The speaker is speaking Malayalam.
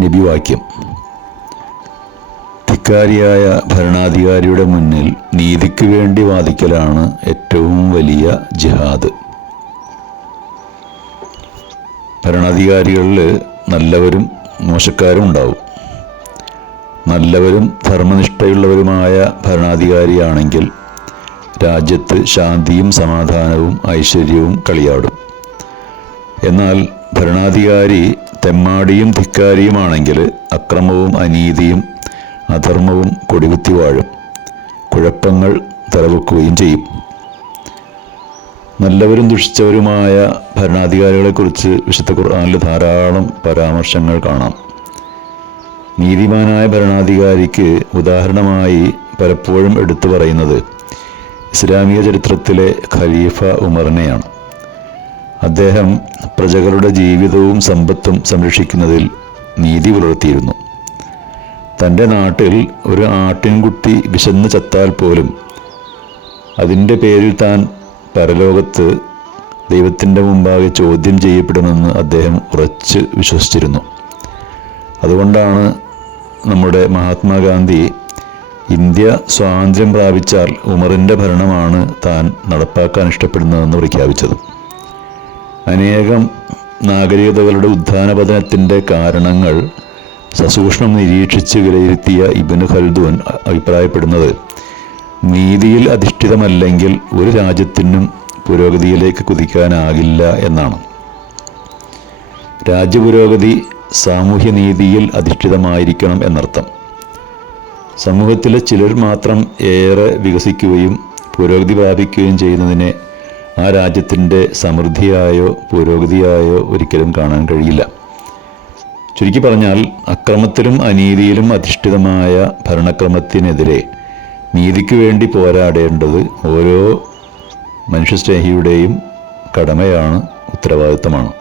നബിവാക്യം ധിക്കാരിയായ ഭരണാധികാരിയുടെ മുന്നിൽ നീതിക്ക് വേണ്ടി വാദിക്കലാണ് ഏറ്റവും വലിയ ജിഹാദ്. ഭരണാധികാരികളിൽ നല്ലവരും മോശക്കാരും ഉണ്ടാവും. നല്ലവരും ധർമ്മനിഷ്ഠയുള്ളവരുമായ ഭരണാധികാരിയാണെങ്കിൽ രാജ്യത്ത് ശാന്തിയും സമാധാനവും ഐശ്വര്യവും കളിയാടും. എന്നാൽ ഭരണാധികാരി തെമ്മാടിയും ധിക്കാരിയുമാണെങ്കിൽ അക്രമവും അനീതിയും അധർമ്മവും കൊടികുത്തി വാഴും. കുഴപ്പങ്ങൾ തലവെക്കുകയും ചെയ്യും. നല്ലവരും ദുഷിച്ചവരുമായ ഭരണാധികാരികളെക്കുറിച്ച് വിശുദ്ധ ഖുർആാനിൽ ധാരാളം പരാമർശങ്ങൾ കാണാം. നീതിമാനായ ഭരണാധികാരിക്ക് ഉദാഹരണമായി പലപ്പോഴും എടുത്തു പറയുന്നത് ഇസ്ലാമിക ചരിത്രത്തിലെ ഖലീഫ ഉമറിനെയാണ്. അദ്ദേഹം പ്രജകളുടെ ജീവിതവും സമ്പത്തും സംരക്ഷിക്കുന്നതിൽ നീതി പുലർത്തിയിരുന്നു. തന്റെ നാട്ടിൽ ഒരു ആട്ടിൻകുട്ടി വിശന്ന് ചത്താൽ പോലും അതിന്റെ പേരിൽ താൻ പരലോകത്ത് ദൈവത്തിന്റെ മുമ്പാകെ ചോദ്യം ചെയ്യപ്പെടുമെന്ന് അദ്ദേഹം ഉറച്ച് വിശ്വസിച്ചിരുന്നു. അതുകൊണ്ടാണ് നമ്മുടെ മഹാത്മാഗാന്ധി ഇന്ത്യ സ്വാതന്ത്ര്യം പ്രാപിച്ചാൽ ഉമറിന്റെ ഭരണമാണ് താൻ നടപ്പാക്കാൻ ഇഷ്ടപ്പെടുന്നതെന്ന് പ്രഖ്യാപിച്ചത്. അനേകം നാഗരികതകളുടെ ഉത്ഥാനപതനത്തിന്റെ കാരണങ്ങൾ സസൂക്ഷ്മം നിരീക്ഷിച്ച് വിലയിരുത്തിയ ഇബിന് ഖൽദൂൻ അഭിപ്രായപ്പെടുന്നത്. നീതിയിൽ അധിഷ്ഠിതമല്ലെങ്കിൽ ഒരു രാജ്യത്തിനും പുരോഗതിയിലേക്ക് കുതിക്കാനാകില്ല എന്നാണ്. രാജ്യപുരോഗതി സാമൂഹ്യനീതിയിൽ അധിഷ്ഠിതമായിരിക്കണം എന്നർത്ഥം. സമൂഹത്തിലെ ചിലർ മാത്രം ഏറെ വികസിക്കുകയും പുരോഗതി പ്രാപിക്കുകയും ചെയ്യുന്നതിനെ ആ രാജ്യത്തിന്റെ സമൃദ്ധിയായോ പുരോഗതിയായോ ഒരിക്കലും കാണാൻ കഴിയില്ല. ചുരുക്കി പറഞ്ഞാൽ അക്രമത്തിലും അനീതിയിലും അധിഷ്ഠിതമായ ഭരണക്രമത്തിനെതിരെ നീതിക്ക് വേണ്ടി പോരാടേണ്ടത് ഓരോ മനുഷ്യസ്നേഹിയുടെയും കടമയാണ് ഉത്തരവാദിത്തമാണ്.